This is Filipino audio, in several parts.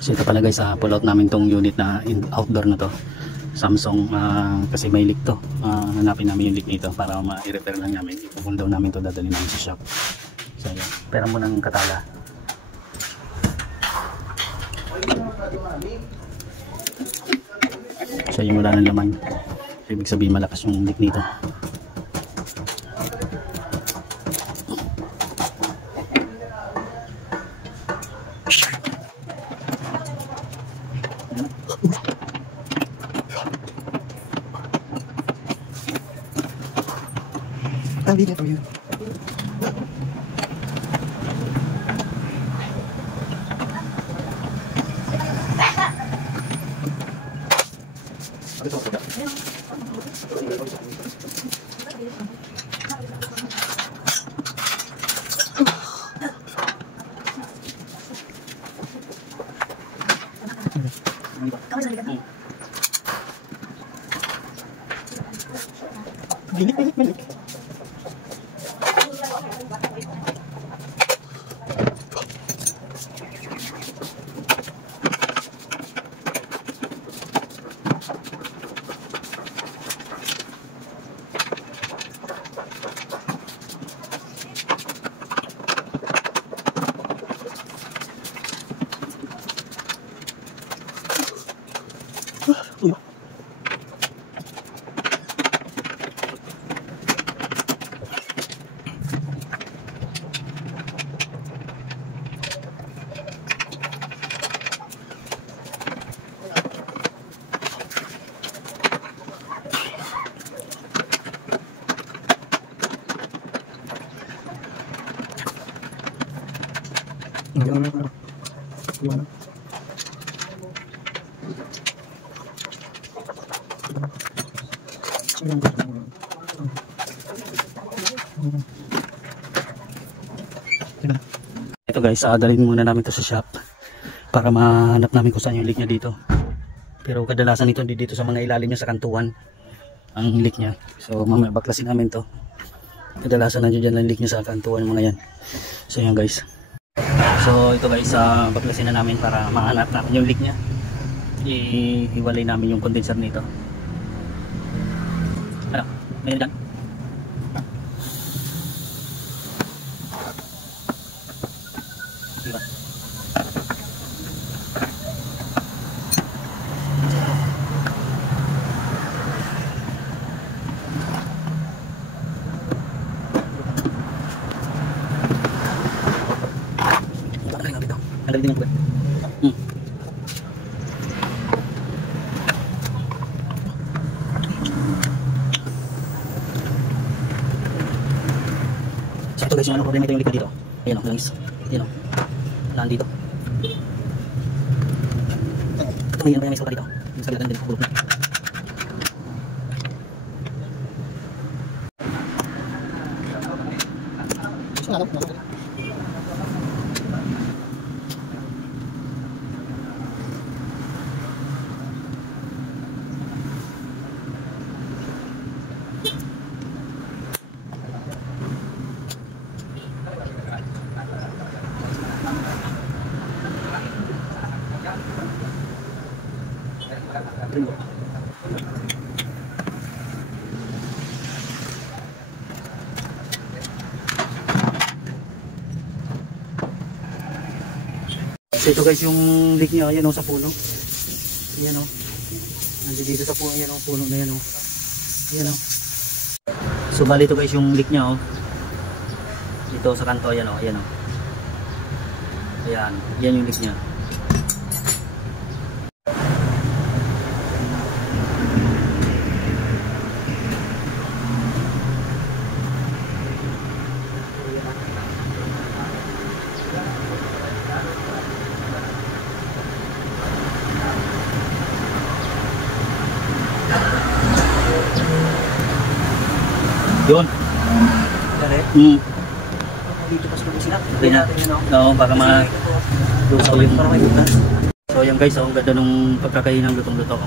So ito pala guys, pull out namin tong unit na outdoor na to, Samsung, kasi may leak to. Hanapin namin yung leak nito para ma-repair lang namin. Ipupull down namin to, dadalhin namin sa shop. So yun, pera mo ng katala. So yung wala ng laman, ibig sabihin malakas yung leak nito. Video for you. Bilik. Ito guys, dalhin muna namin to sa shop para mahanap namin kung saan yung leak niya dito. Pero kadalasan ito dito sa mga ilalim niya sa kantuan ang leak niya. So mamaya baklasin namin to. Kadalasan nandiyan lang leak niya sa kantuan mga yan. So yan guys. So ito guys, baklasin na namin para mahanap namin yung leak niya. Ihiwalay namin yung condenser nito. Ano? Mayroon dyan? Diba? Tanggalin din ang kubat. So ito guys, yung problema ito yung likod dito. Ayan o, guys. Ayan o. Nandito. Ito may salpa dito. Yung sabi natin din pagulog na. So ito guys yung leak niya, ayan o sa puno. Ayan o. Nandito sa puno, ayan o, puno na yan o. Ayan o. So bali ito guys yung leak niya o. Dito sa kanto, ayan o, ayan o. Ayan, yan yung leak niya. Yun. Dito pas ko sila. Oo, para ma-lusaw yung butas. So yan guys, ang ganda nung pagkakain ng lutong-luto.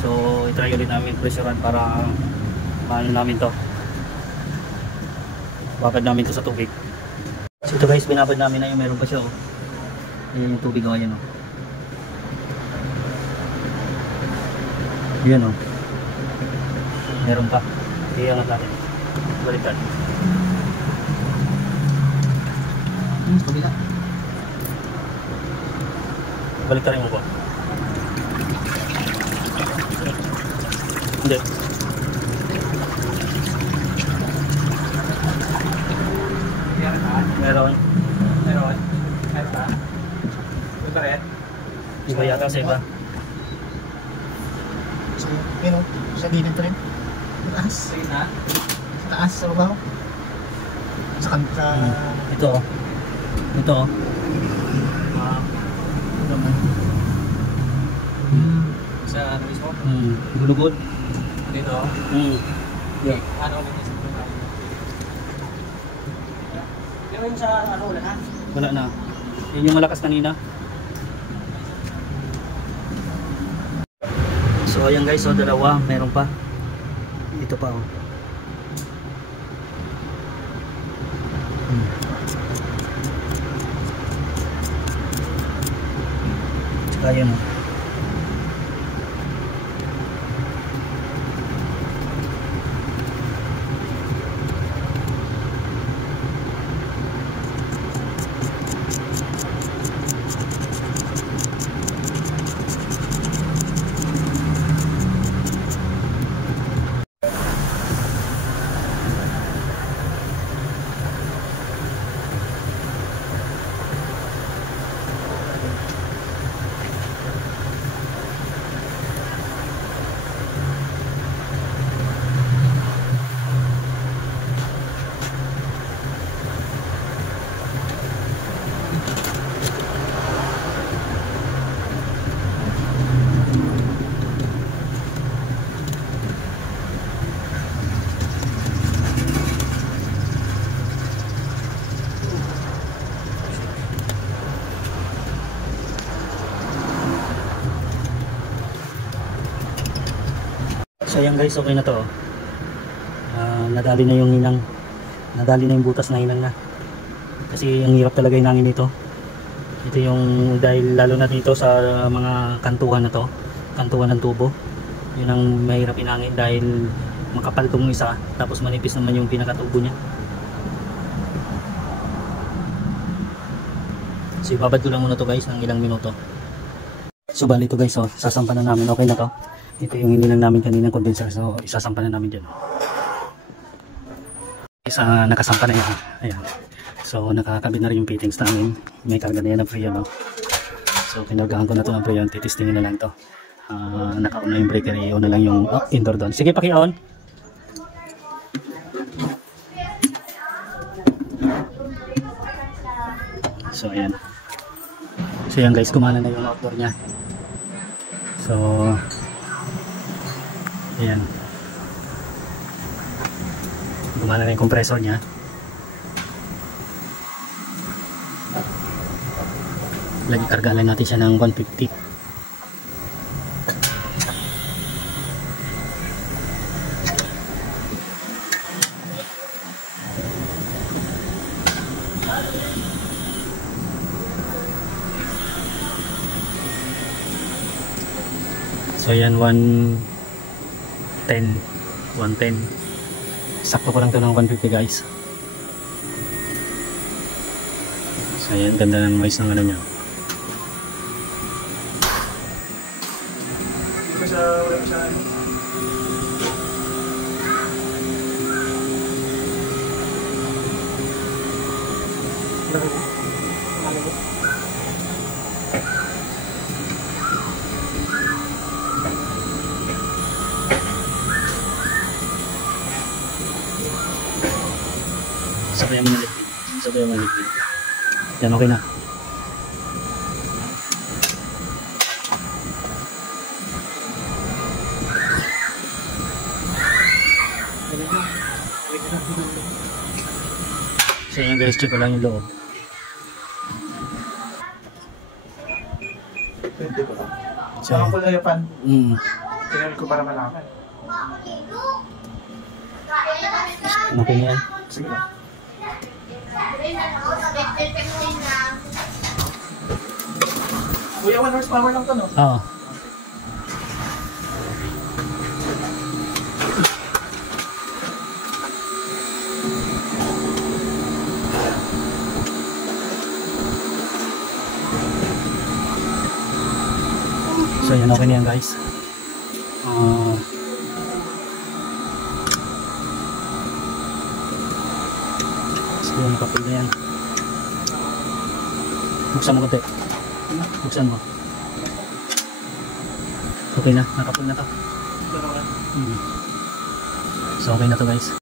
So i-try ulit namin pressurean para paano namin to. Babad namin to sa tubig. So ito guys, binabad namin na yung meron pa siya. Ayan yung tubig o, ayan o. Yan o. Meron pa. Iangat natin. Baliktad. Kabila. Baliktad rin mo po. Hindi. Meron. Meron. Meron ba? Iba rin? Iba yata sa iba. So, yun o. Sa gilid rin. Sa taas. Sa taas, sa babaw. Sa kanta. Ito o. Ito o. Sa ano mismo? Gulugod. Dito. Yeah. Ano ulit yung sa pero yung sa ano ulit ha? Wala na. Yun yung malakas kanina. So ayan guys, so dalawa, meron pa. Ito pa oh. Tsaka yun oh. So ayan guys, okay na to. Nadali na yung hinang, nadali na yung butas na hinang na. Kasi ang hirap talaga hinangin dito. Ito yung dahil lalo na dito sa mga kantuhan na to, kantuhan ng tubo. Yun ang mahirap hinangin dahil makapal tong isa tapos manipis naman yung pinakatubo niya. So ibabad ko lang muna to guys ng ilang minuto. So bali to guys, so sasampa na namin, okay na to. Ito yung hinilang namin kanina condenser, so isasampa na namin dyan. Isa nakasampa na yan. Ayan. So nakakabit na rin yung fittings namin. May karga na yan ng freon. No? So kinargahan ko na ito ng freon. Titistingin na lang to. Naka-on na yung breaker. I-on na lang yung indoor doon. Sige, paki-on. So ayan. So ayan guys, kumana na yung outdoor nya. So ayan, gumana na yung compressor nya. Lagi karga lang natin siya ng 150. So ayan, 110. Sakto ko lang to ng 150 guys. So ayan, ganda ng noise ng ano nya. Sabayan mo ng liquid. Sabayan mo ng liquid. Yan, okay na. So yan guys, check ko lang yung loob. Pwede ko lang. Saka ko lang yung pan. Tinamit ko para malaman. Okay na yan. Sige lang. Kuya, 1 horsepower lang to, no? Oo. So yan, okay na yan guys. So yan, nakapul na yan. Buksan mo konti. Buksan mo. Okay na, nakapul na to. So okay na to guys.